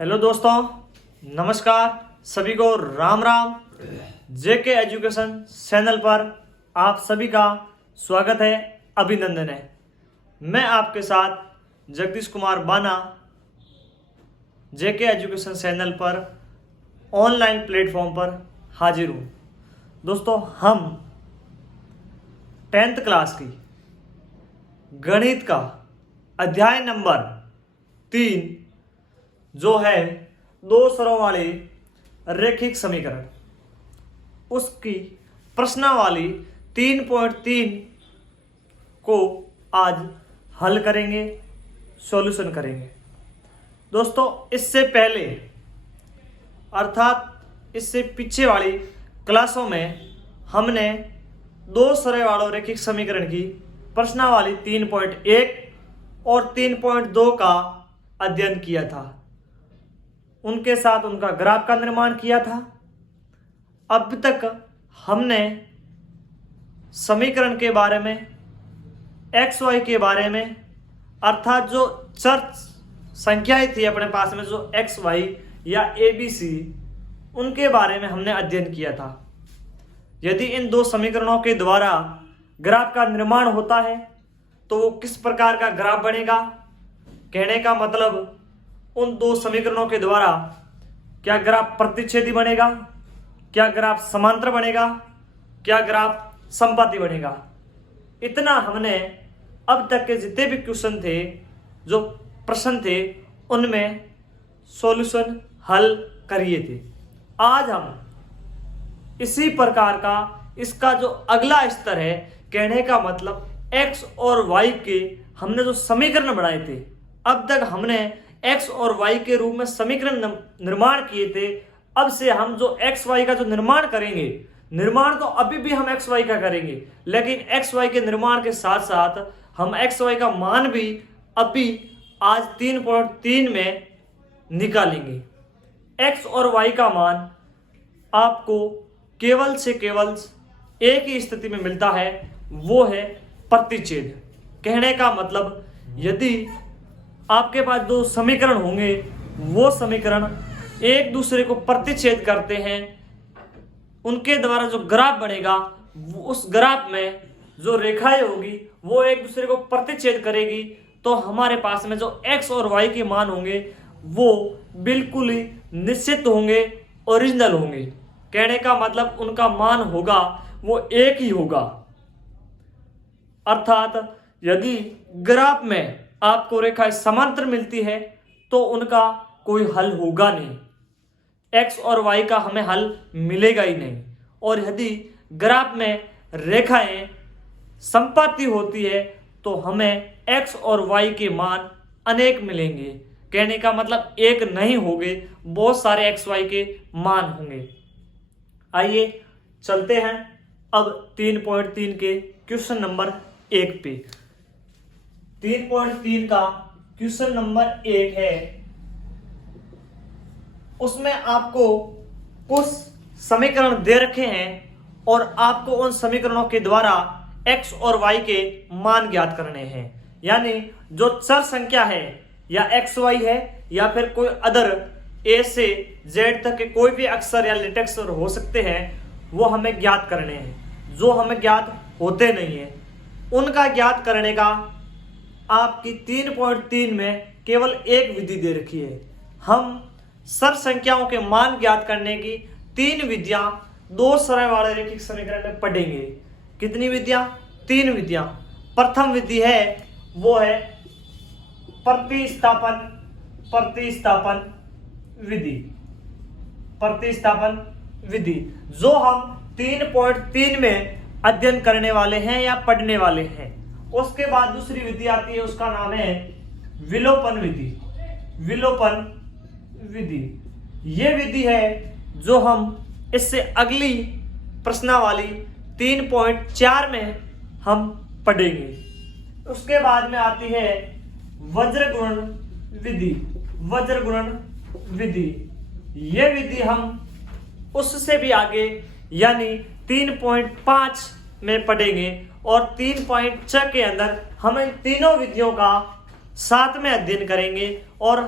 Hello दोस्तों, नमस्कार। सभी को राम राम। जेके एजुकेशन चैनल पर आप सभी का स्वागत है, अभिनंदन है। मैं आपके साथ जगदीश कुमार बाना जेके एजुकेशन चैनल पर ऑनलाइन प्लेटफॉर्म पर हाजिर हूँ। दोस्तों, हम 10th क्लास की गणित का अध्याय नंबर 3 जो है दो स्वरों वाले रैखिक समीकरण, उसकी प्रश्नावली 3.3 को आज हल करेंगे, सॉल्यूशन करेंगे। दोस्तों, इससे पहले अर्थात इससे पीछे वाली क्लासों में हमने दो स्वरों वाले रैखिक समीकरण की प्रश्नावली 3.1 और 3.2 का अध्ययन किया था। उनके साथ उनका ग्राफ का निर्माण किया था। अब तक हमने समीकरण के बारे में, एक्स वाई के बारे में, अर्थात जो चर संख्याएं थी अपने पास में, जो एक्स वाई या ए बी सी, उनके बारे में हमने अध्ययन किया था। यदि इन दो समीकरणों के द्वारा ग्राफ का निर्माण होता है तो वो किस प्रकार का ग्राफ बनेगा। कहने का मतलब, उन दो समीकरणों के द्वारा क्या ग्राफ प्रतिच्छेदी बनेगा, क्या ग्राफ समांतर बनेगा, क्या ग्राफ समपाती बनेगा। इतना हमने अब तक के जितने भी क्वेश्चन थे, जो प्रश्न थे, उनमें सॉल्यूशन हल करिए थे। आज हम इसी प्रकार का इसका जो अगला स्तर है, कहने का मतलब एक्स और वाई के हमने जो समीकरण बनाए थे, अब तक हमने एक्स और वाई के रूप में समीकरण निर्माण किए थे। अब से हम जो एक्स वाई का जो निर्माण करेंगे, निर्माण तो अभी भी हम एक्स वाई का करेंगे, लेकिन एक्स वाई के निर्माण के साथ साथ हम एक्स वाई का मान भी अभी आज 3.3 में निकालेंगे। एक्स और वाई का मान आपको केवल से केवल एक ही स्थिति में मिलता है, वो है प्रतिच्छेद। कहने का मतलब, यदि आपके पास दो समीकरण होंगे, वो समीकरण एक दूसरे को प्रतिच्छेद करते हैं, उनके द्वारा जो ग्राफ बनेगा, उस ग्राफ में जो रेखाएं होगी वो एक दूसरे को प्रतिच्छेद करेगी, तो हमारे पास में जो एक्स और वाई के मान होंगे वो बिल्कुल ही निश्चित होंगे, ओरिजिनल होंगे। कहने का मतलब, उनका मान होगा वो एक ही होगा। अर्थात यदि ग्राफ में आपको रेखाएं समांतर मिलती है तो उनका कोई हल होगा नहीं, एक्स और वाई का हमें हल मिलेगा ही नहीं। और यदि ग्राफ में रेखाएं समपाती होती है तो हमें एक्स और वाई के मान अनेक मिलेंगे। कहने का मतलब, एक नहीं होंगे, बहुत सारे एक्स वाई के मान होंगे। आइए चलते हैं अब 3.3 के क्वेश्चन नंबर 1 पे। 3.3 का क्वेश्चन नंबर 1 है, उसमें आपको कुछ समीकरण दे रखे हैं और आपको उन समीकरणों के द्वारा एक्स और वाई के मान ज्ञात करने हैं। यानी जो चर संख्या है, या एक्स वाई है, या फिर कोई अदर ए से जेड तक के कोई भी अक्षर या लेटर अक्षर हो सकते हैं, वो हमें ज्ञात करने हैं। जो हमें ज्ञात होते नहीं है, उनका ज्ञात करने का आपकी 3.3 में केवल एक विधि दे रखी है। हम सर संख्याओं के मान ज्ञात करने की 3 विधियां दो सरल वाले रैखिक समीकरण में पढ़ेंगे। कितनी विधियां? 3 विधियां। प्रथम विधि है, वो है प्रतिस्थापन विधि। प्रतिस्थापन विधि जो हम 3.3 में अध्ययन करने वाले हैं या पढ़ने वाले हैं। उसके बाद दूसरी विधि आती है, उसका नाम है विलोपन विधि। विलोपन विधि ये विधि है जो हम इससे अगली प्रश्नावली 3.4 में हम पढ़ेंगे। उसके बाद में आती है वज्र गुणन विधि। वज्र गुणन विधि ये विधि हम उससे भी आगे यानी 3.5 में पढ़ेंगे और 3.6 के अंदर हम इन तीनों विधियों का साथ में अध्ययन करेंगे और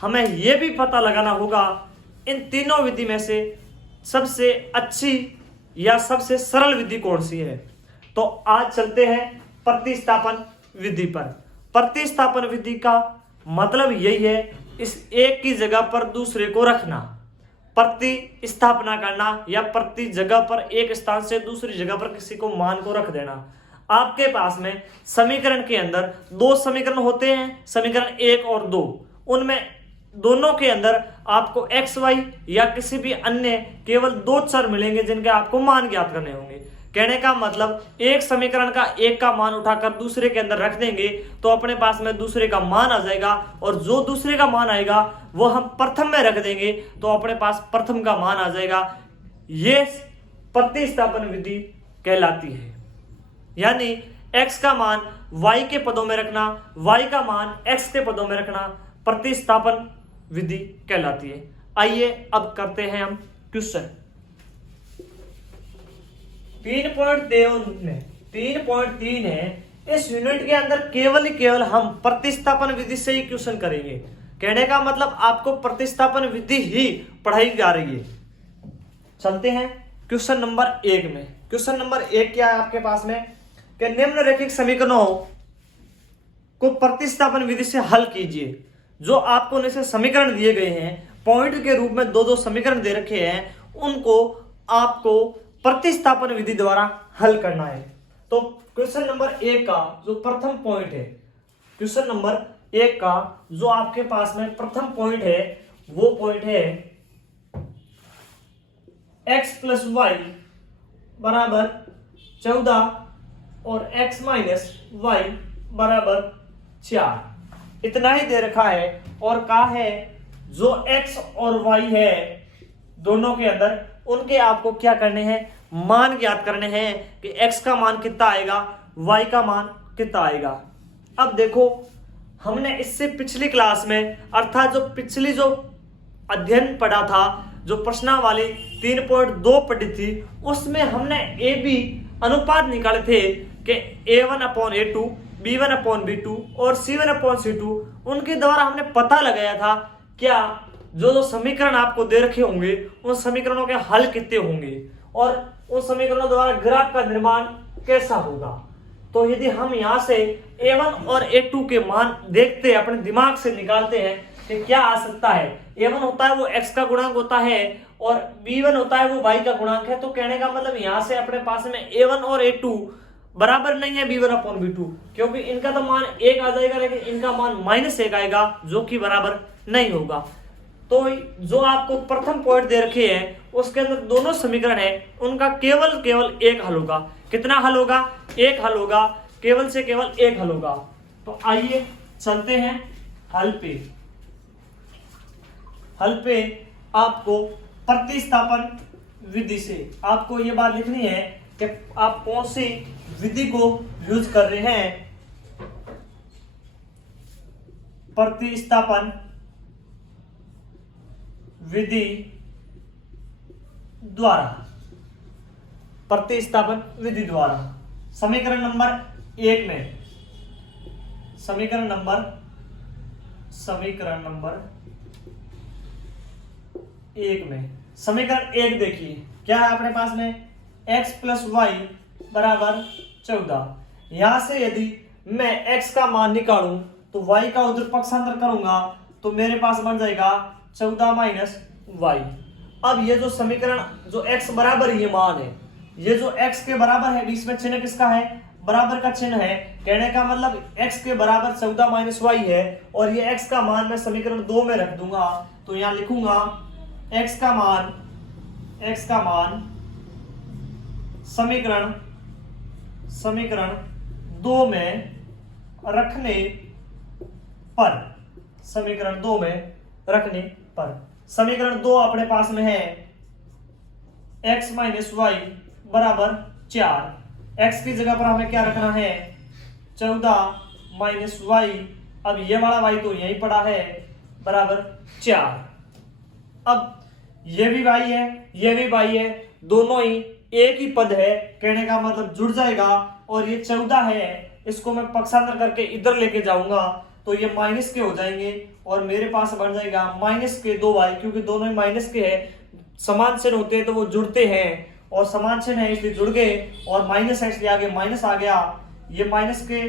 हमें यह भी पता लगाना होगा इन तीनों विधि में से सबसे अच्छी या सबसे सरल विधि कौन सी है। तो आज चलते हैं प्रतिस्थापन विधि पर। प्रतिस्थापन विधि का मतलब यही है इस एक की जगह पर दूसरे को रखना, प्रतिस्थापना करना, या प्रति जगह पर एक स्थान से दूसरी जगह पर किसी को मान को रख देना। आपके पास में समीकरण के अंदर दो समीकरण होते हैं, समीकरण 1 और 2। उनमें दोनों के अंदर आपको एक्स वाई या किसी भी अन्य केवल दो चर मिलेंगे जिनके आपको मान ज्ञात करने होंगे। कहने का मतलब एक समीकरण का एक का मान उठाकर दूसरे के अंदर रख देंगे तो अपने पास में दूसरे का मान आ जाएगा, और जो दूसरे का मान आएगा वो हम प्रथम में रख देंगे तो अपने पास प्रथम का मान आ जाएगा। ये प्रतिस्थापन विधि कहलाती है। यानी x का मान y के पदों में रखना, y का मान x के पदों में रखना प्रतिस्थापन विधि कहलाती है। आइए अब करते हैं हम क्वेश्चन 3.3 है। इस यूनिट के अंदर केवल हम प्रतिस्थापन विधि से ही क्वेश्चन करेंगे। कहने का मतलब आपको प्रतिस्थापन विधि ही पढ़ाई जा रही है। चलते हैं क्वेश्चन नंबर 1 में। क्वेश्चन नंबर 1 क्या है आपके पास में कि निम्नलिखित समीकरणों को प्रतिस्थापन विधि से हल कीजिए। जो आपको नीचे समीकरण दिए गए हैं, पॉइंट के रूप में दो समीकरण दे रखे हैं, उनको आपको प्रतिस्थापन विधि द्वारा हल करना है। तो क्वेश्चन नंबर 1 का जो प्रथम पॉइंट है, क्वेश्चन नंबर 1 का जो आपके पास में प्रथम पॉइंट है वो पॉइंट है x प्लस वाई बराबर 14 और x माइनस वाई बराबर 4, इतना ही दे रखा है। और कहा है जो x और y है दोनों के अंदर उनके आपको क्या करने हैं, मान ज्ञात करने हैं कि x का मान कितना आएगा, y का मान कितना आएगा। अब देखो हमने इससे पिछली क्लास में अर्थात जो पिछली जो अध्ययन पढ़ा था, जो प्रश्नावली 3.2 पढ़ी थी, उसमें हमने ए बी अनुपात निकाले थे कि A1/A2, B1/B2 और C1/C2। उनके द्वारा हमने पता लगाया था क्या जो समीकरण आपको दे रखे होंगे उन समीकरणों के हल कितने होंगे और उन समीकरणों द्वारा ग्राफ का निर्माण कैसा होगा। तो यदि हम यहाँ से A1 और A2 के मान देखते हैं, अपने दिमाग से निकालते हैं कि क्या आ सकता है। A1 होता है वो x का गुणांक होता है और B1 होता है वो y का गुणांक है। तो कहने का मतलब यहाँ से अपने पास में A1 और A2 बराबर नहीं है B1/B2, क्योंकि इनका तो मान 1 आ जाएगा लेकिन इनका मान -1 आएगा जो कि बराबर नहीं होगा। तो जो आपको प्रथम पॉइंट दे रखे हैं उसके अंदर दोनों समीकरण है, उनका केवल एक हल होगा। कितना हल होगा, एक हल होगा, केवल से केवल एक हल होगा। तो आइए चलते हैं हल पे। हल पे आपको प्रतिस्थापन विधि से आपको ये बात लिखनी है कि आप कौन सी विधि को यूज कर रहे हैं। प्रतिस्थापन विधि द्वारा, प्रतिस्थापन विधि द्वारा समीकरण नंबर 1 में, समीकरण नंबर 1 में, समीकरण 1 देखिए क्या है अपने पास में, x प्लस वाई बराबर 14। यहां से यदि मैं x का मान निकालूं तो y का उधर पक्षांतर करूंगा तो मेरे पास बन जाएगा 14 माइनस वाई। अब ये जो समीकरण जो x बराबर ये मान है, ये जो x के बराबर है, बीच में चिन्ह किसका है, बराबर का चिन्ह है। कहने का मतलब x के बराबर 14 माइनस वाई है और ये x का मान मैं समीकरण 2 में रख दूंगा। तो यहां लिखूंगा x का मान समीकरण 2 में रखने पर, समीकरण 2 में रखने पर, समीकरण 2 अपने पास में है x माइनस वाई बराबर 4। x की जगह पर हमें क्या रखना है, 14 माइनस वाई। अब ये वाला y तो यही पड़ा है बराबर 4। अब ये भी y है, ये भी y है, दोनों ही एक ही पद है। कहने का मतलब जुड़ जाएगा। और ये 14 है, इसको मैं पक्षांतर करके इधर लेके जाऊंगा तो ये माइनस के हो जाएंगे और मेरे पास बन जाएगा माइनस के 2y, क्योंकि दोनों ही माइनस के है, समान चिन्ह होते हैं तो वो जुड़ते हैं और समान चिन्ह है इसलिए जुड़ गए और माइनस है इसलिए आगे माइनस आ गया। ये माइनस के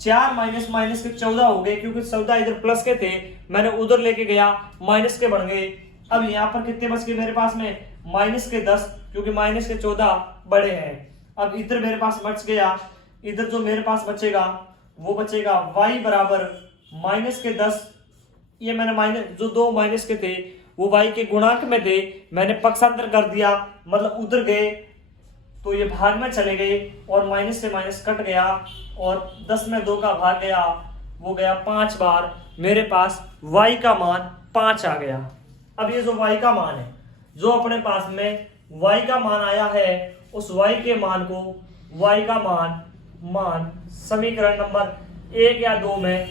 4 माइनस माइनस के 14 हो गए, क्योंकि 14 इधर प्लस के थे, मैंने उधर लेके गया, माइनस के बन गए। अब यहाँ पर कितने बच गए मेरे पास में, माइनस के 10, क्योंकि माइनस के 14 बड़े हैं। अब इधर मेरे पास बच गया, इधर जो मेरे पास बचेगा वो बचेगा y बराबर माइनस के 10। ये मैंने माइनस जो 2 माइनस के थे वो y के गुणांक में थे, मैंने पक्षांतर कर दिया, मतलब उधर गए तो ये भाग में चले गए और माइनस से माइनस कट गया और 10 में 2 का भाग गया, वो गया 5 बार, मेरे पास y का मान 5 आ गया। अब ये जो y का मान है, जो अपने पास में y का मान आया है, उस y के मान को y का मान समीकरण नंबर 1 या 2 में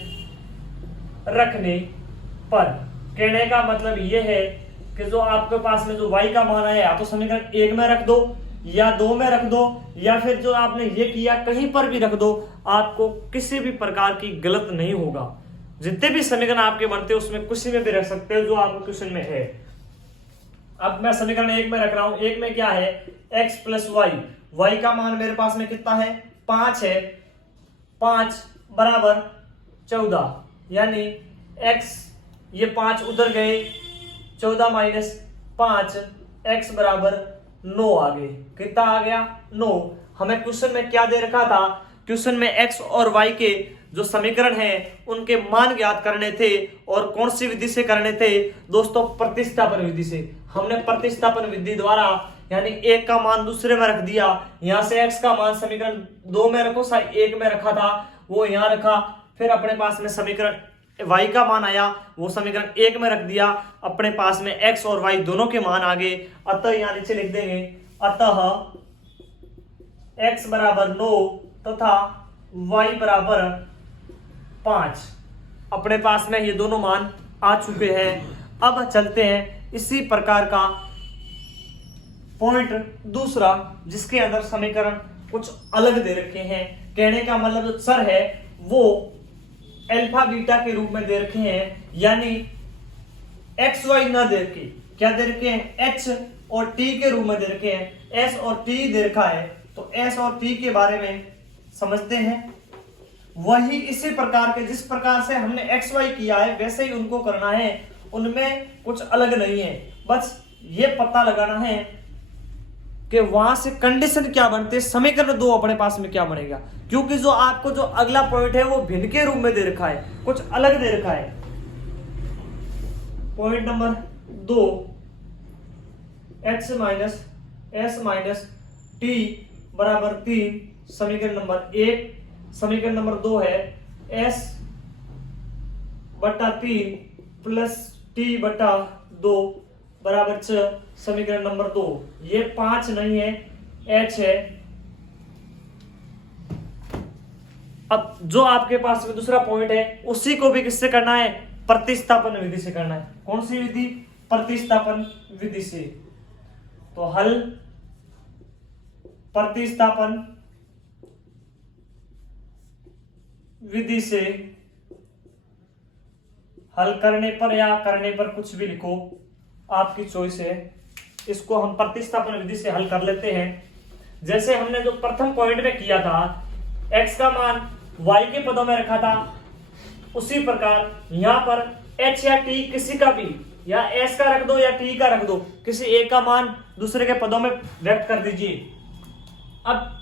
रखने पर, कहने का मतलब ये है कि जो आपके पास में जो y का मान आया, तो समीकरण 1 में रख दो या 2 में रख दो, या फिर जो आपने ये किया कहीं पर भी रख दो, आपको किसी भी प्रकार की गलत नहीं होगा। जितने भी समीकरण आपके बनते हैं उसमें किसी में भी रख सकते हो जो आपको क्वेश्चन में है। अब मैं समीकरण 1 में रख रहा हूं। 1 में क्या है, x प्लस y का मान मेरे पास में कितना है, 5 है, 5 बराबर 14, यानी x ये 5 उधर गए, 14 माइनस 5, x बराबर 9 आ गए। कितना आ गया, 9। हमें क्वेश्चन में क्या दे रखा था, क्वेश्चन में x और y के जो समीकरण हैं उनके मान ज्ञात करने थे, और कौन सी विधि से करने थे दोस्तों, प्रतिस्थापन विधि से। हमने प्रतिस्थापन विधि द्वारा यानी एक का मान दूसरे में रख दिया, यहां से x का मान समीकरण 2 में रखो, 1 में रखा था वो यहां रखा, फिर अपने पास में समीकरण y का मान आया वो समीकरण 1 में रख दिया, अपने पास में x और y दोनों के मान आ गए। अतः यहां नीचे लिख देंगे, अतः x बराबर 9 तथा y बराबर 5, अपने पास में ये दोनों मान आ चुके हैं। अब चलते हैं इसी प्रकार का पॉइंट दूसरा, जिसके अंदर समीकरण कुछ अलग दे रखे हैं। कहने का मतलब जो चर है वो अल्फा बीटा के रूप में दे रखे हैं, यानी एक्स वाई ना दे रखे, क्या दे रखे हैं, h और t के रूप में दे रखे हैं। s और t दे रखा है, तो s और t के बारे में समझते हैं। वही इसी प्रकार के जिस प्रकार से हमने एक्स वाई किया है वैसे ही उनको करना है, उनमें कुछ अलग नहीं है। बस ये पता लगाना है कि वहां से कंडीशन क्या बनते, समीकरण 2 अपने पास में क्या बनेगा, क्योंकि जो आपको जो अगला पॉइंट है वो भिन्न के रूप में दे रखा है, कुछ अलग दे रखा है। Point number 2, x minus S minus T बराबर 3, समीकरण नंबर 1। समीकरण नंबर 2 है s बटा 3 प्लस t बटा 2 बराबर 6, समीकरण नंबर 2। ये 5 नहीं है, h है। अब जो आपके पास में दूसरा पॉइंट है उसी को भी किससे करना है, प्रतिस्थापन विधि से करना है। कौन सी विधि, प्रतिस्थापन विधि से। तो हल प्रतिस्थापन विधि से हल करने पर या करने पर कुछ भी लिखो, आपकी चॉइस है। इसको हम प्रतिस्थापन विधि से हल कर लेते हैं। जैसे हमने जो प्रथम पॉइंट में किया था, x का मान y के पदों में रखा था, उसी प्रकार यहां पर h या t किसी का भी, या s का रख दो या t का रख दो, किसी एक का मान दूसरे के पदों में व्यक्त कर दीजिए। अब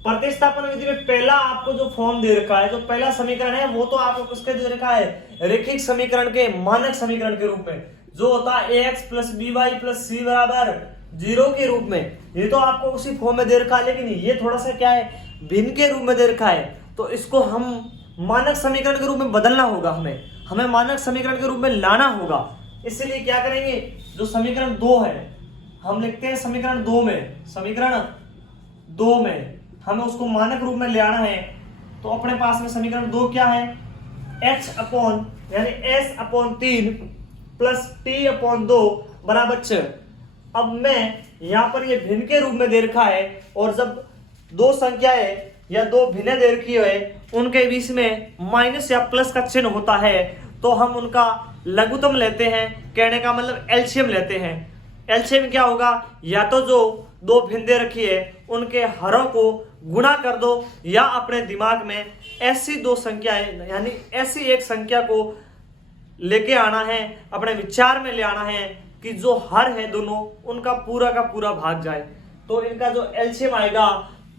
प्रतिस्थापन विधि में पहला आपको जो फॉर्म दे रखा है, जो पहला समीकरण है वो तो आपको किसके दे रखा है, रैखिक समीकरण के मानक समीकरण के रूप में, जो होता है ax plus by plus c बराबर 0 के रूप में। ये तो आपको उसी फॉर्म में दे रखा है, लेकिन ये थोड़ा सा क्या है, भिन्न के रूप में दे रखा है, तो इसको हम मानक समीकरण के रूप में बदलना होगा, हमें मानक समीकरण के रूप में लाना होगा। इसलिए क्या करेंगे, जो समीकरण 2 है हम लिखते हैं समीकरण 2 में, समीकरण 2 में हमें उसको मानक रूप में ले आना है। तो अपने पास में समीकरण 2 क्या है, h अपॉन यानी s upon 3 plus t upon 2 बराबर 6। अब मैं यहाँ पर ये भिन्न के रूप में दे रखा है, और जब दो संख्याएं या दो भिन्न रेखीय है उनके बीच में माइनस या प्लस का चिन्ह होता है तो हम उनका लघुत्तम लेते हैं, कहने का मतलब एलसीएम लेते हैं। एलसीएम क्या होगा, या तो जो दो भिन्न रेखीय है उनके हरों को गुणा कर दो या अपने दिमाग में ऐसी दो संख्याएं यानी ऐसी एक संख्या को लेके आना है, अपने विचार में ले आना है कि जो हर है दोनों उनका पूरा का पूरा भाग जाए। तो इनका जो एलसीएम आएगा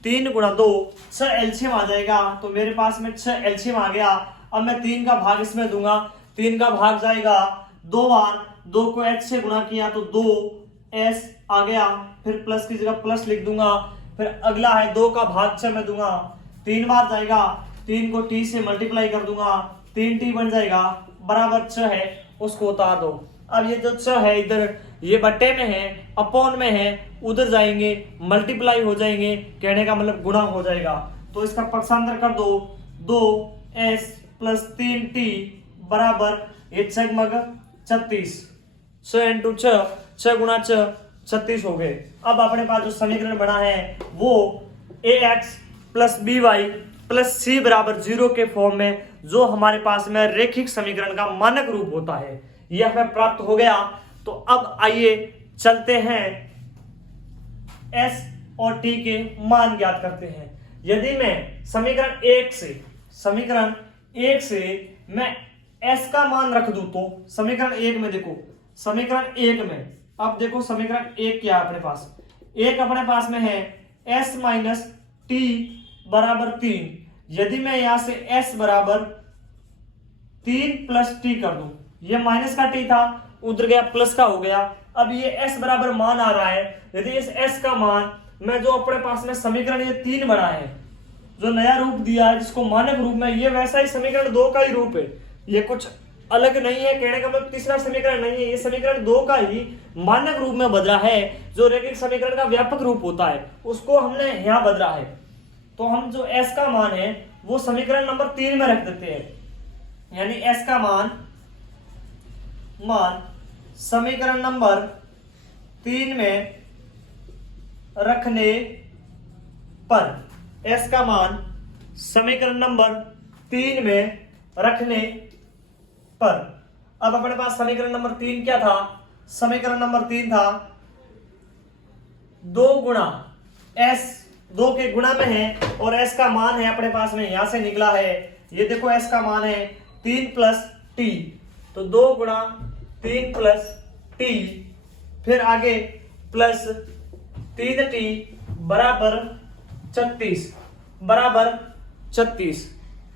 3 गुणा 2 6 एलसीएम आ जाएगा। तो मेरे पास में 6 एलसीएम आ गया। अब मैं 3 का भाग इसमें दूंगा, 3 का भाग जाएगा 2 बार, 2 को h से गुणा किया तो 2s आ गया, फिर प्लस की जगह प्लस लिख दूंगा। फिर अगला है 2 का भाग 6 में दूंगा, 3 बार जाएगा, 3 को t से मल्टीप्लाई कर दूंगा, 3t बन जाएगा बराबर 6 है, उसको उतार दो। अब ये जो 6 है इधर ये बट्टे में है, अपॉन में है, उधर जाएंगे मल्टीप्लाई हो जाएंगे, कहने का मतलब गुणा हो जाएगा। तो इसका पक्षांतर कर दो, 2s प्लस 3t बराबर ये 6 मग 36, 6 इंटू 6, 6 गुणा 6 36 हो गए। अब अपने पास जो समीकरण बना है वो ax plus by plus c बराबर 0 के फॉर्म में जो हमारे पास में रैखिक समीकरण का मानक रूप होता है यह हमें प्राप्त हो गया। तो अब आइए चलते हैं s और t के मान ज्ञात करते हैं। यदि मैं समीकरण 1 से मैं s का मान रख दूं तो समीकरण 1 में देखो, समीकरण 1 में अब देखो समीकरण 1 क्या है अपने पास, एक अपने पास में है s माइनस टी बराबर 3। यदि मैं यहां से s बराबर 3 प्लस टी कर दूं, ये माइनस का t था उधर गया प्लस का हो गया। अब ये s बराबर मान आ रहा है, यदि इस s का मान मैं जो अपने पास में समीकरण ये 3 बना है जो नया रूप दिया है जिसको मानक रूप में, ये वैसा ही समीकरण 2 का ही रूप है, ये कुछ अलग नहीं है, कहने का मतलब तीसरा समीकरण नहीं है, ये समीकरण 2 का ही मानक रूप में बदला है। जो रैखिक समीकरण का व्यापक रूप होता है उसको हमने यहां बदला है। तो हम जो s का मान है वो समीकरण नंबर 3 में रख देते हैं, यानी s का मान समीकरण नंबर 3 में रखने पर, s का मान समीकरण नंबर 3 में रखने पर। अब अपने पास समीकरण नंबर 3 क्या था, समीकरण नंबर 3 था 2 गुणा s, 2 के गुणा में है और s का मान है अपने पास में यहां से निकला है, ये देखो s का मान है 3 प्लस टी, तो 2 गुणा 3 प्लस टी, फिर आगे प्लस 3t बराबर 36।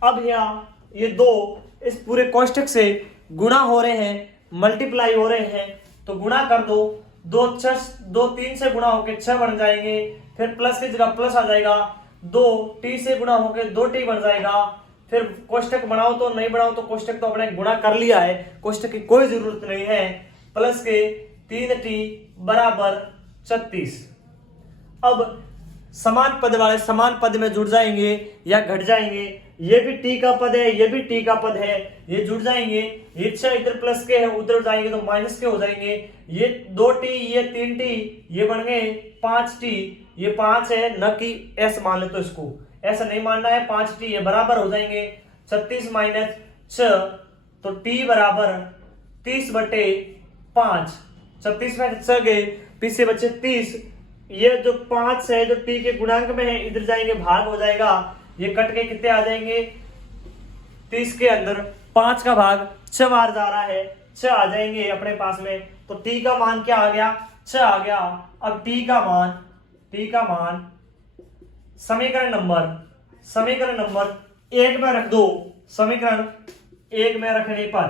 अब यहाँ ये 2 इस पूरे कोष्ठक से गुणा हो रहे हैं, मल्टीप्लाई हो रहे हैं, तो गुणा कर दो, 2 3 से गुणा होके 6 बन जाएंगे, फिर प्लस की जगह प्लस आ जाएगा, 2 t से गुणा होके 2t बन जाएगा। फिर कोष्ठक बनाओ तो नहीं बनाओ तो कोष्ठक तो अपने गुणा कर लिया है, कोष्ठक की कोई जरूरत नहीं है, प्लस के 3t बराबर 36। अब समान पद वाले समान पद में जुड़ जाएंगे या घट जाएंगे, ये भी t का पद है ये भी t का पद है, ये जुड़ जाएंगे, ये 6 इधर प्लस के है उधर जाएंगे तो माइनस के हो जाएंगे, ये 2t ये 3t ये बन गए 5t, ये 5 है न कि s मान ले तो इसको ऐसा नहीं मानना है, 5t ये बराबर हो जाएंगे 36 माइनस 6 तो t बराबर 30/5, 36 में 6 गए पीछे बचे 30, ये जो 5 है जो t के गुणांक में है इधर जाएंगे भाग हो जाएगा, ये कट के कितने आ जाएंगे 30 के अंदर 5 का भाग 6 बार जा रहा है, 6 आ जाएंगे अपने पास में, तो t का मान क्या आ गया 6 आ गया। अब t का मान समीकरण नंबर 1 में रख दो, समीकरण 1 में रखने पर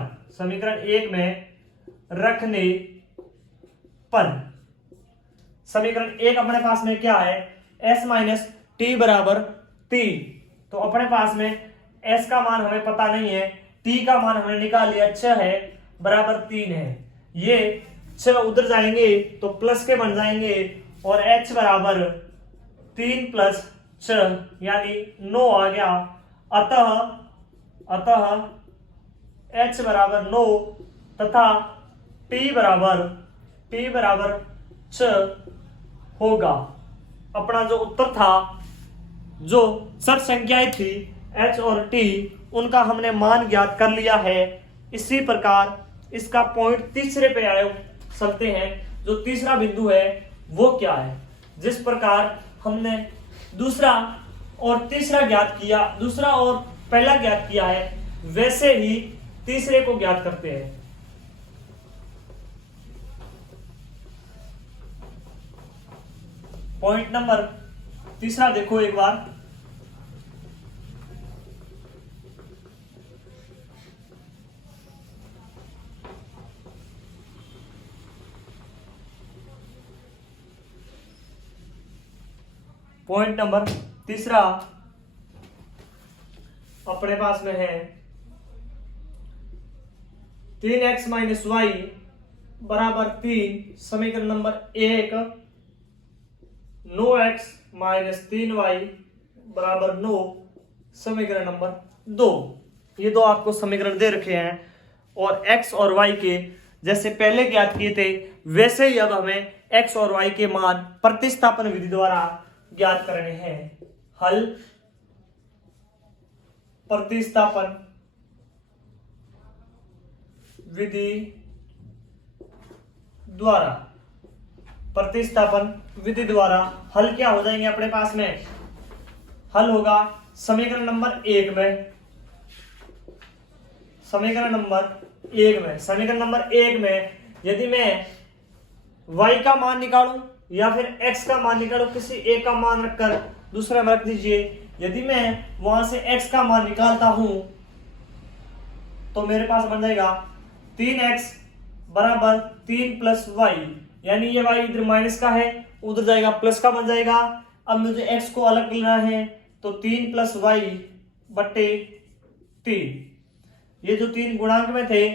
समीकरण 1 अपने पास में क्या है s माइनस टी बराबर 3, तो अपने पास में s का मान हमें पता नहीं है, t का मान हमने निकाल लिया 6 है बराबर 3 है, ये 6 उधर जाएंगे तो प्लस के बन जाएंगे और h बराबर 3 प्लस 6 यानी 9 आ गया। अतः h बराबर 9 तथा t बराबर 6 होगा। अपना जो उत्तर था जो चर संख्याएं थी h और t उनका हमने मान ज्ञात कर लिया है। इसी प्रकार इसका पॉइंट तीसरे पे आए चलते हैं। जो तीसरा बिंदु है वो क्या है? जिस प्रकार हमने दूसरा और तीसरा ज्ञात किया, दूसरा और पहला ज्ञात किया है, वैसे ही तीसरे को ज्ञात करते हैं। पॉइंट नंबर तीसरा देखो एक बार। पॉइंट नंबर तीसरा अपने पास में है 3x माइनस वाई बराबर 3, समीकरण नंबर 1, 9x माइनस 3y बराबर 9, समीकरण नंबर 2। ये दो आपको समीकरण दे रखे हैं और x और y के जैसे पहले ज्ञात किए थे वैसे ही अब हमें x और y के मान प्रतिस्थापन विधि द्वारा ज्ञात करने हैं। हल प्रतिस्थापन विधि द्वारा, प्रतिस्थापन विधि द्वारा हल क्या हो जाएंगे अपने पास में? हल होगा समीकरण नंबर 1 में, समीकरण नंबर 1 में यदि मैं y का मान निकालूं या फिर x का मान निकालूं, किसी एक का मान रखकर दूसरे में रख दीजिए। यदि मैं वहां से x का मान निकालता हूं तो मेरे पास बन जाएगा 3x बराबर 3 प्लस वाई, यानी ये y इधर माइनस का है उधर जाएगा प्लस का बन जाएगा। अब मुझे x को अलग लेना है तो 3 प्लस वाई बट्टे 3। ये जो 3 गुणांक में थे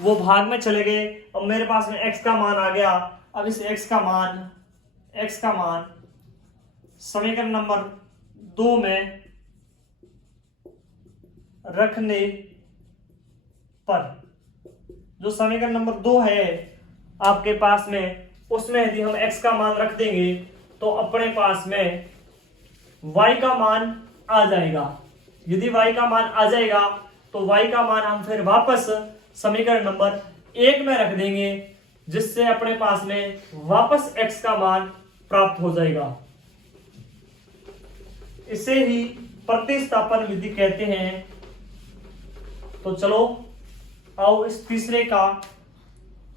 वो भाग में चले गए। अब मेरे पास में x का मान आ गया। अब इस x का मान समीकरण नंबर 2 में रखने पर, जो समीकरण नंबर 2 है आपके पास में, उसमें यदि हम x का मान रख देंगे तो अपने पास में y का मान आ जाएगा। यदि y का मान आ जाएगा तो y का मान हम फिर वापस समीकरण नंबर 1 में रख देंगे, जिससे अपने पास में वापस x का मान प्राप्त हो जाएगा। इसे ही प्रतिस्थापन विधि कहते हैं। तो चलो आओ इस तीसरे का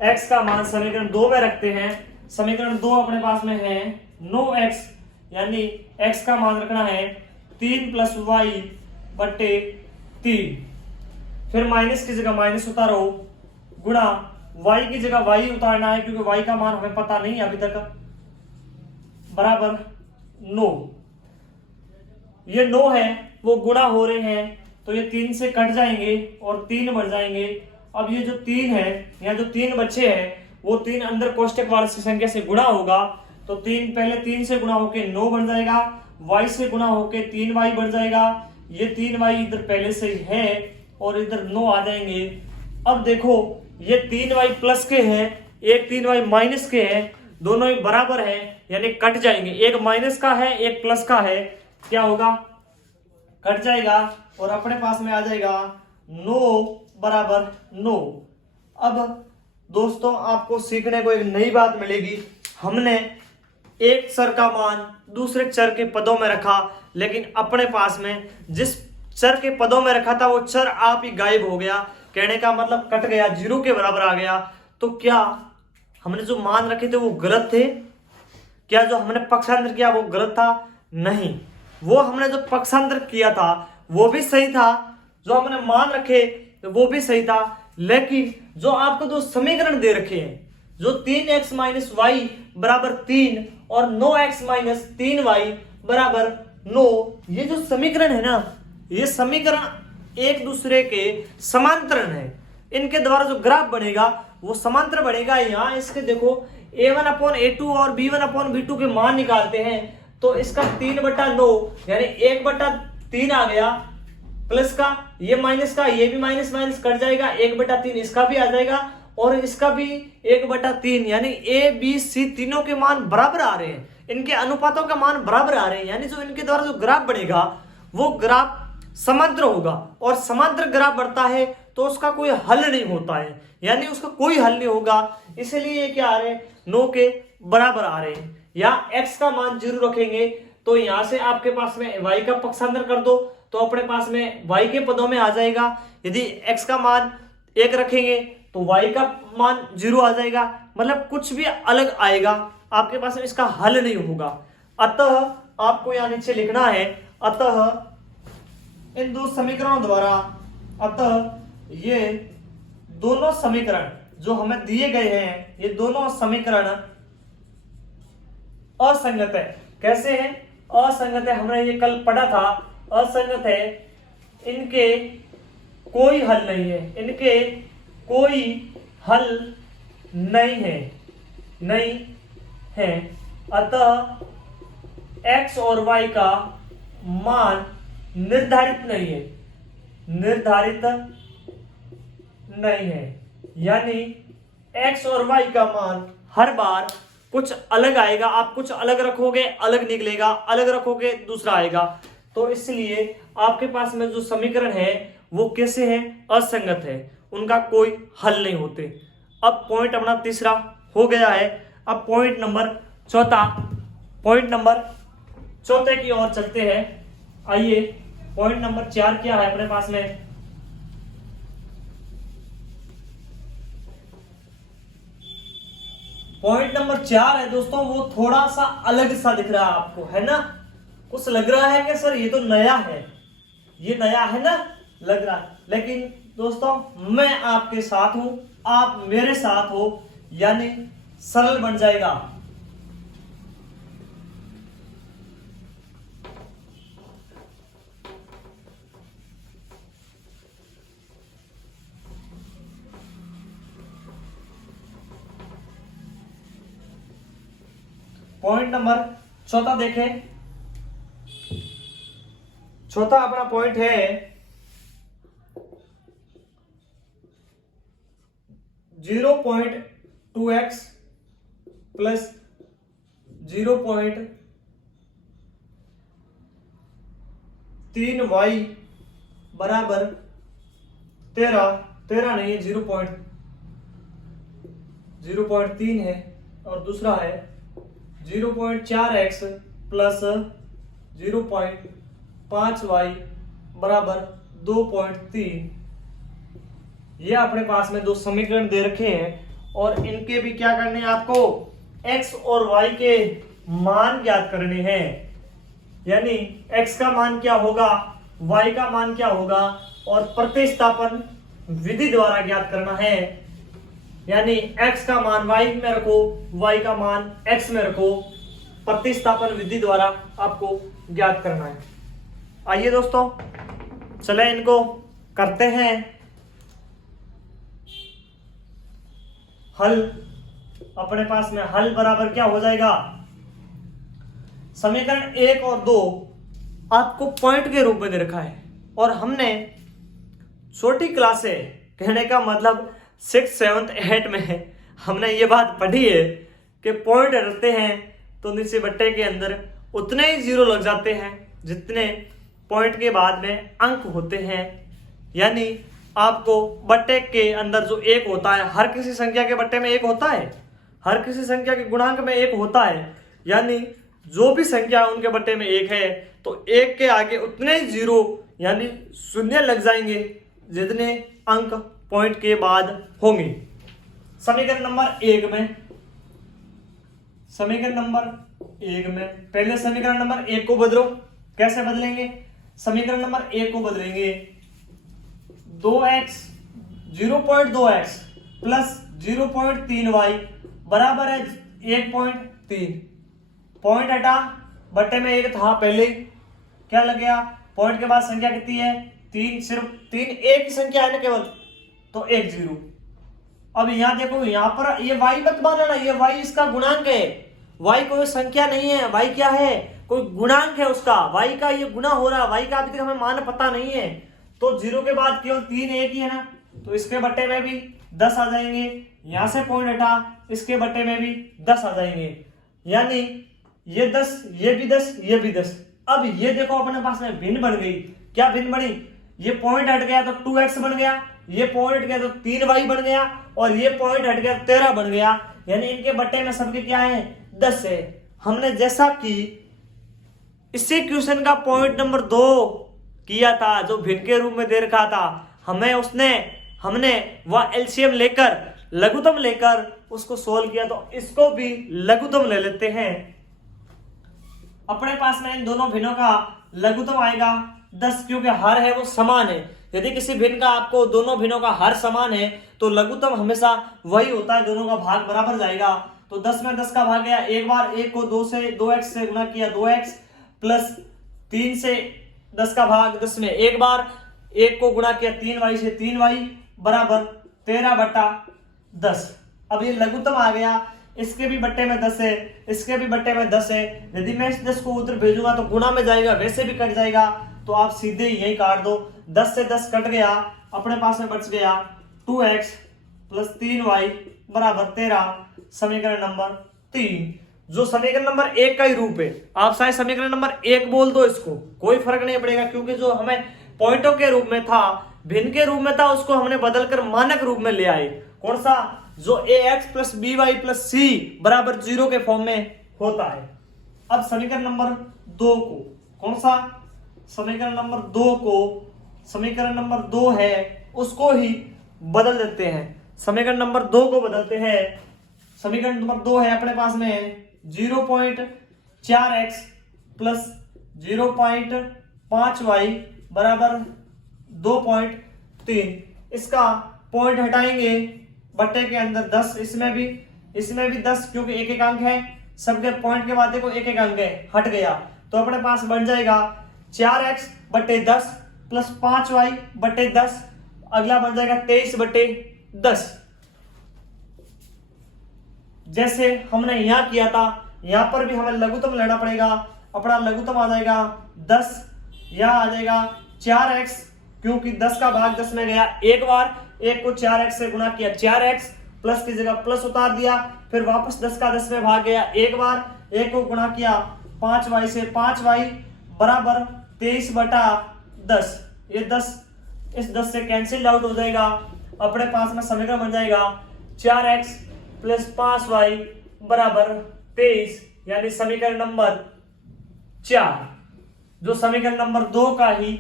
x का मान समीकरण 2 में रखते हैं। समीकरण 2 अपने पास में है 9x, यानी x का मान रखना है 3 प्लस वाई बट्टे 3, फिर माइनस की जगह माइनस उतारो, गुणा y की जगह y उतारना है क्योंकि y का मान हमें पता नहीं अभी तक, बराबर 9। ये 9 है वो गुणा हो रहे हैं तो ये 3 से कट जाएंगे और 3 बढ़ जाएंगे। अब ये जो 3 है, यहाँ जो 3 बच्चे हैं वो 3 अंदर कोष्टक वाली संख्या से गुणा होगा तो 3 पहले 3 से गुणा होके 9 बन जाएगा, y से गुणा होके 3y बढ़ जाएगा। ये 3y इधर पहले से ही है और इधर 9 आ जाएंगे। अब देखो ये 3y प्लस के हैं, एक 3y माइनस के हैं, दोनों ही बराबर हैं यानी कट जाएंगे। एक माइनस का है एक प्लस का है, क्या होगा? कट जाएगा और अपने पास में आ जाएगा 9 बराबर 9। अब दोस्तों आपको सीखने को एक नई बात मिलेगी। हमने एक चर का मान दूसरे चर के पदों में रखा, लेकिन अपने पास में जिस चर के पदों में रखा था वो चर आप ही गायब हो गया। कहने का मतलब कट गया, 0 के बराबर आ गया। तो क्या हमने जो मान रखे थे वो गलत थे? क्या जो हमने पक्षांतर किया वो गलत था? नहीं, वो हमने जो पक्षांतर किया था वो भी सही था, जो हमने मान रखे वो भी सही था। लेकिन जो आपको दो समीकरण दे रखे हैं, जो 3x माइनस वाई बराबर 3 और 9x माइनस 3y बराबर 9, ये जो समीकरण है ना, ये समीकरण एक दूसरे के समांतरण है। इनके द्वारा जो ग्राफ बनेगा वो समांतर बनेगा। यहाँ इसके देखो a1/a2 और b1/b2 के मान निकालते हैं तो इसका 3/9 यानी 1/3 आ गया, प्लस का ये माइनस का ये भी माइनस माइनस कट जाएगा, 1/3 इसका भी आ जाएगा और इसका भी 1/3, यानी a b c तीनों के मान बराबर आ रहे हैं। इनके अनुपातों का मान बराबर आ रहे हैं, यानी जो इनके द्वारा जो ग्राफ बनेगा वो ग्राफ समांतर होगा, और समांतर ग्राफ बढ़ता है तो उसका कोई हल नहीं होता है, यानी उसका कोई हल नहीं होगा। इसलिए ये क्या आ रहे हैं, 9 के बराबर आ रहे हैं। या x का मान 0 रखेंगे तो यहां से आपके पास में y का पक्षांतर कर दो तो अपने पास में y के पदों में आ जाएगा। यदि x का मान 1 रखेंगे तो y का मान 0 आ जाएगा, मतलब कुछ भी अलग आएगा, आपके पास में इसका हल नहीं होगा। अतः आपको यहां नीचे लिखना है, अतः इन दो समीकरणों द्वारा, अतः ये दोनों समीकरण जो हमें दिए गए हैं, ये दोनों समीकरण असंगत है। कैसे है? असंगत है, हमने ये कल पढ़ा था, असंगत है, इनके कोई हल नहीं है, इनके कोई हल नहीं है, नहीं है। अतः x और y का मान निर्धारित नहीं है, निर्धारित नहीं है, यानी x और y का मान हर बार कुछ अलग आएगा। आप कुछ अलग रखोगे अलग निकलेगा, अलग रखोगे दूसरा आएगा। तो इसलिए आपके पास में जो समीकरण है वो कैसे है? असंगत है, उनका कोई हल नहीं होते। अब पॉइंट अपना तीसरा हो गया है। अब पॉइंट नंबर चौथा, पॉइंट नंबर चौथे की ओर चलते हैं। आइए, पॉइंट नंबर 4 क्या है अपने पास में? पॉइंट नंबर 4 है दोस्तों, वो थोड़ा सा अलग सा दिख रहा है आपको, है ना? कुछ लग रहा है कि सर ये तो नया है, ये नया है ना, लग रहा है। लेकिन दोस्तों मैं आपके साथ हूं, आप मेरे साथ हो, यानी सरल बन जाएगा। पॉइंट नंबर चौथा देखें। चौथा अपना पॉइंट है 0.2x प्लस 0.3y बराबर 13 नहीं है, 0.3 है, और दूसरा है 0.4x प्लस 0.5y बराबर 2.3। ये अपने पास में दो समीकरण दे रखे हैं, और इनके भी क्या करने हैं आपको? x और y के मान ज्ञात करने हैं, यानी x का मान क्या होगा, y का मान क्या होगा, और प्रतिस्थापन विधि द्वारा ज्ञात करना है। यानी x का मान y में रखो, y का मान x में रखो, प्रतिस्थापन विधि द्वारा आपको ज्ञात करना है। आइए दोस्तों, चले इनको करते हैं हल। अपने पास में हल बराबर क्या हो जाएगा? समीकरण 1 और 2 आपको पॉइंट के रूप में दे रखा है, और हमने छोटी क्लास से, कहने का मतलब 6th 7th 8th में हमने ये बात पढ़ी है कि पॉइंट रहते हैं तो नीचे बट्टे के अंदर उतने ही जीरो लग जाते हैं जितने पॉइंट के बाद में अंक होते हैं। यानी आपको बट्टे के अंदर जो 1 होता है, हर किसी संख्या के बट्टे में 1 होता है, हर किसी संख्या के गुणांक में 1 होता है, यानी जो भी संख्या उनके बट्टे में 1 है तो 1 के आगे उतने ही जीरो यानी शून्य लग जाएंगे जितने अंक पॉइंट के बाद होंगे। समीकरण नंबर 1 में, समीकरण नंबर 1 में पहले समीकरण नंबर 1 को बदलो। कैसे बदलेंगे? समीकरण नंबर 1 को बदलेंगे 2x 0.2x प्लस 0.3y बराबर है 1.3। पॉइंट हटा, बट्टे में 1 था पहले, क्या लग गया? पॉइंट के बाद संख्या कितनी है? 3, सिर्फ 3 एक ही संख्या है ना केवल, तो 1 0। अब यहां देखो, यहां पर ये y मत मानना, ये y इसका गुणांक है, y कोई संख्या नहीं है, y क्या है? कोई गुणांक है उसका, y का ये गुना हो रहा है, y का अभी तक हमें मान पता नहीं है। तो 0 के बाद केवल 3 एक ही है ना, तो इसके बट्टे में भी 10 आ जाएंगे। यहां से पॉइंट हटा, इसके बट्टे में भी 10 आ जाएंगे। यानी ये 10, ये भी 10, ये भी 10। अब ये देखो अपने पास में भिन्न बन गई। क्या भिन्न बनी? ये पॉइंट हट गया तो 2x बन गया, ये पॉइंट हट गया तो 3y बन गया, और ये पॉइंट हट गया 13 बन गया। यानी इनके बट्टे में सबके क्या है? 10 है। हमने जैसा कि इसी क्वेश्चन का पॉइंट नंबर 2 किया था, जो भिन्न के रूप में दे रखा था, हमने वह एलसीएम लेकर, लघुत्तम लेकर उसको सोल्व किया। तो इसको भी लघुत्तम ले लेते हैं। अपने पास में इन दोनों भिन्नों का लघुत्तम आएगा 10, क्योंकि हर है वो समान है। यदि किसी भिन्न का आपको दोनों भिन्नों का हर समान है तो लघुत्तम हमेशा वही होता है, दोनों का भाग बराबर जाएगा। तो 10 में 10 का भाग गया, एक बार 1 को 2x से गुणा किया 2x, प्लस 3 से 10 का भाग 10 में एक बार 1 को गुणा किया 3y से 3y बराबर 13/10। अब ये लघुत्तम आ गया, इसके भी बट्टे में 10 है, इसके भी बट्टे में 10 है। यदि मैं इस 10 को उधर भेजूंगा तो गुणा में जाएगा, वैसे भी कट जाएगा, तो आप सीधे यही काट दो। 10 से 10 कट गया, अपने पास में बच गया 2x प्लस 3y बराबर 13, समीकरण नंबर 3, जो समीकरण नंबर 1 का ही रूप है। आप चाहे समीकरण नंबर 1 बोल दो, इसको कोई फर्क नहीं पड़ेगा, क्योंकि जो हमें पॉइंटों के रूप में था, भिन्न के रूप में था, उसको हमने बदलकर मानक रूप में ले आए। कौन सा? जो ax plus by plus c बराबर 0 के फॉर्म में होता है। अब समीकरण नंबर 2 को, कौन सा? समीकरण नंबर 2 को, समीकरण नंबर 2 है उसको ही बदल देते हैं। समीकरण नंबर 2 को बदलते हैं। समीकरण नंबर 2 है अपने पास में 0.4x प्लस 0.5y बराबर 2.3। इसका पॉइंट हटाएंगे, बट्टे के अंदर 10, इसमें भी 10, क्योंकि एक एक अंक है, सबके पॉइंट के बाद देखो एक एक अंक है, हट गया। तो अपने पास बन जाएगा 4x/10 प्लस 5y/10, अगला बन जाएगा 23/10। जैसे हमने यहां किया था, यहां पर भी हमें लघुत्तम लेना पड़ेगा। अपना लघुत्तम आ जाएगा 10, यहां आ जाएगा 4x, क्योंकि 10 का भाग 10 में गया, एक बार 1 को 4x से गुणा किया 4x, प्लस की जगह प्लस उतार दिया, फिर वापस 10 का 10 में भाग गया, एक बार 1 को गुणा किया 5y से 5y बराबर 23/10। ये 10 इस 10 से कैंसिल आउट हो जाएगा। अपने पास में समीकरण बन जाएगा 4x प्लस 5y बराबर 23, यानी समीकरण नंबर 4, जो समीकरण नंबर 2 का ही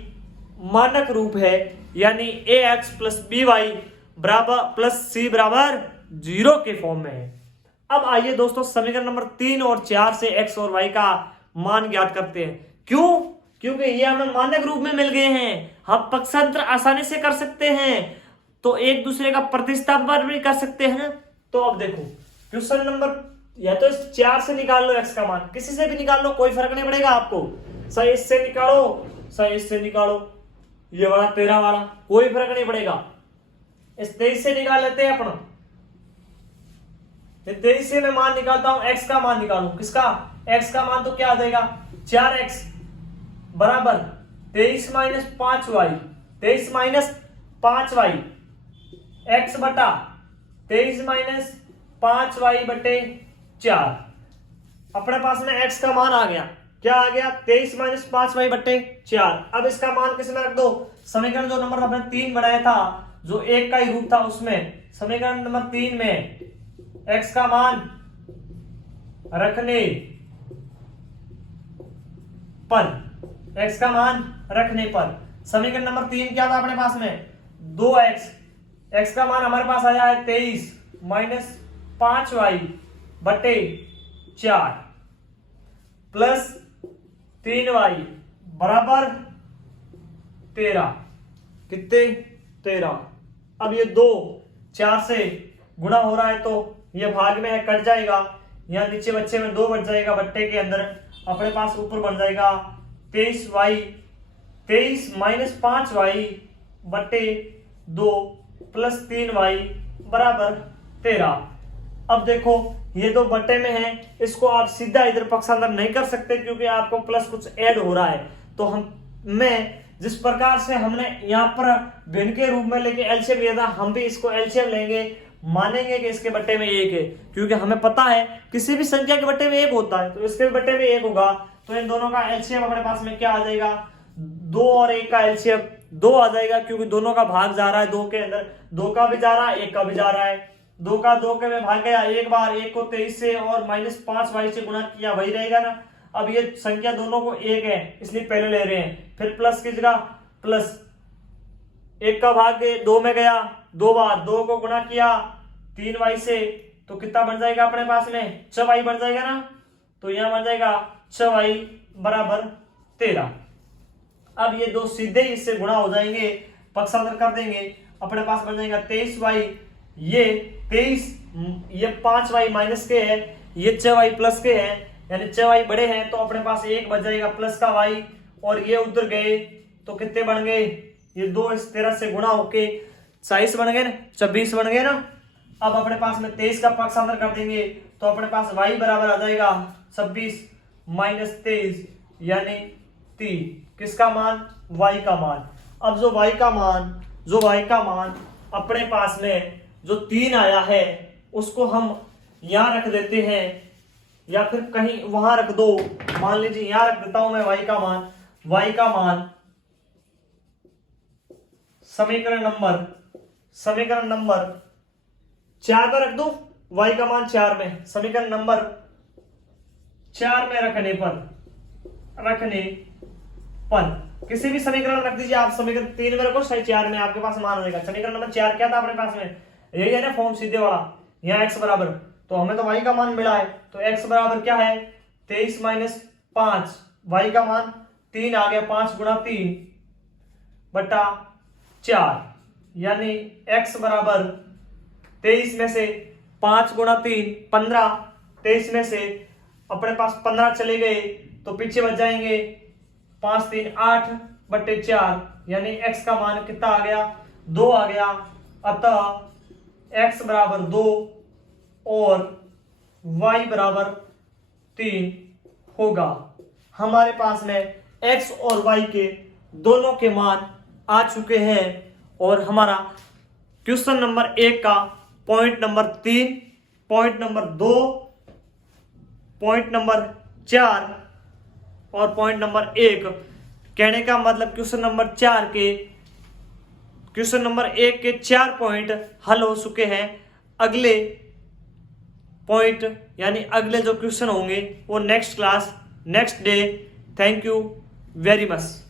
मानक रूप है, यानी ax प्लस by बराबर प्लस c बराबर 0 के फॉर्म में है। अब आइए दोस्तों समीकरण नंबर 3 और 4 से x और y का मान ज्ञात करते हैं। क्यों? क्योंकि ये हमें मानक रूप में मिल गए हैं, हम पक्षांतर आसानी से कर सकते हैं, तो एक दूसरे का प्रतिस्थापन भी कर सकते हैं। तो अब देखो क्वेश्चन नंबर, या तो इस 4 से निकाल लो x का मान, किसी से भी निकाल लो, कोई फर्क नहीं पड़ेगा आपको। सही इससे निकालो, सही इससे निकालो, ये वाला 13 वाला, कोई फर्क नहीं पड़ेगा। इस 23 से निकाल लेते हैं अपना। 23 से मैं मान निकालता हूं, x का मान निकालू, किसका? x का मान तो क्या आ जाएगा 4x बराबर 23 minus 5y, 23 minus 5y x बटा 23 माइनस 5y/4। अपने पास में x का मान आ गया, क्या आ गया? 23 माइनस 5y/4। अब इसका मान किस में रख दो? समीकरण जो नंबर हमने 3 बनाया था, जो 1 का ही रूप था, उसमें समीकरण नंबर 3 में x का मान रखने पर, x का मान रखने पर समीकरण नंबर 3 क्या था अपने पास में? 2x, x का मान हमारे पास आया है 23 माइनस 5y/4 प्लस 3y बराबर 13। कितने? 13। अब ये 2 4 से गुणा हो रहा है, तो ये भाग में है, कट जाएगा, यहाँ नीचे बच्चे में 2 बच जाएगा, बट्टे के अंदर अपने पास ऊपर बन जाएगा 23 माइनस 5y/2 प्लस 3y बराबर 13। अब देखो ये 2 बट्टे में है, इसको आप सीधा इधर पक्षांतर नहीं कर सकते, क्योंकि आपको प्लस कुछ ऐड हो रहा है। तो मैं जिस प्रकार से हमने यहाँ पर भिन्न के रूप में लेके एलसीएम लिया था, हम भी इसको एलसीएम लेंगे, मानेंगे कि इसके बट्टे में 1 है, क्योंकि हमें पता है किसी भी संख्या के बट्टे में 1 होता है, तो इसके बट्टे में 1 होगा। तो इन दोनों का एलसीएम अपने पास में क्या आ जाएगा, 2 और 1 का एलसीएम 2 आ जाएगा, क्योंकि दोनों का भाग जा रहा है 2 के अंदर, 2 का भी जा रहा है 1 का भी जा रहा है। 2 का 2 के में भाग गया एक बार, 1 को 23 से और -5y से गुणा किया, वही रहेगा ना। अब ये संख्या दोनों को 1 है इसलिए पहले ले रहे हैं, फिर प्लस की जगह प्लस 1 का भाग 2 में गया 2 बार, 2 को गुणा किया 3y से, तो कितना बन जाएगा अपने पास में 6y बन जाएगा ना। तो यहां बन जाएगा 6y बराबर 13। अब ये दो सीधे इससे गुणा हो जाएंगे, पक्षांतर कर देंगे, अपने पास बन जाएगा 23y, ये 23, ये 5y माइनस के है, ये 6y प्लस के है, यानी 6y बड़े हैं, तो अपने पास 1 बच जाएगा प्लस का y, और ये उधर गए तो कितने बन गए, ये 2 इस 13 से गुणा होके 26 बन गए ना, 26 बन गए ना। अब अपने पास में 23 का पक्षांतर कर देंगे, तो अपने पास y बराबर आ जाएगा 26 माइनस 23 यानी 3। किसका मान, y का मान। अब जो y का मान अपने पास में जो 3 आया है उसको हम यहां रख देते हैं, या फिर कहीं वहां रख दो, मान लीजिए यहां रख देता हूं मैं y का मान समीकरण नंबर 4 पर रख दो, y का मान 4 में, समीकरण नंबर 4 में रखने पर किसी भी समीकरण रख दीजिए आप, समीकरण 3 में रखो चाहे 4 में, आपके पास मान हो जाएगा। समीकरण नंबर 4 क्या था अपने पास में, यही है ना फॉर्म सीधे वाला, यहाँ x बराबर, तो हमें तो y का मान मिला है, तो x बराबर क्या है 23 माइनस 5, y का मान 3 आ गया, 5 गुणा 3 बटा 4, यानी x बराबर 23 में से 5 गुणा 3 15, 23 में से अपने पास 15 चले गए तो पीछे बच जाएंगे 5 3 8 बटे 4, यानी x का मान कितना आ गया 2 आ गया। अतः x बराबर 2 और y बराबर 3 होगा। हमारे पास में x और y के दोनों के मान आ चुके हैं, और हमारा क्वेश्चन नंबर 1 का point number 3, point number 2, point number 4 और पॉइंट नंबर 1, कहने का मतलब क्वेश्चन नंबर 1 के 4 पॉइंट हल हो चुके हैं। अगले पॉइंट यानी अगले जो क्वेश्चन होंगे वो next class next day. Thank you very much.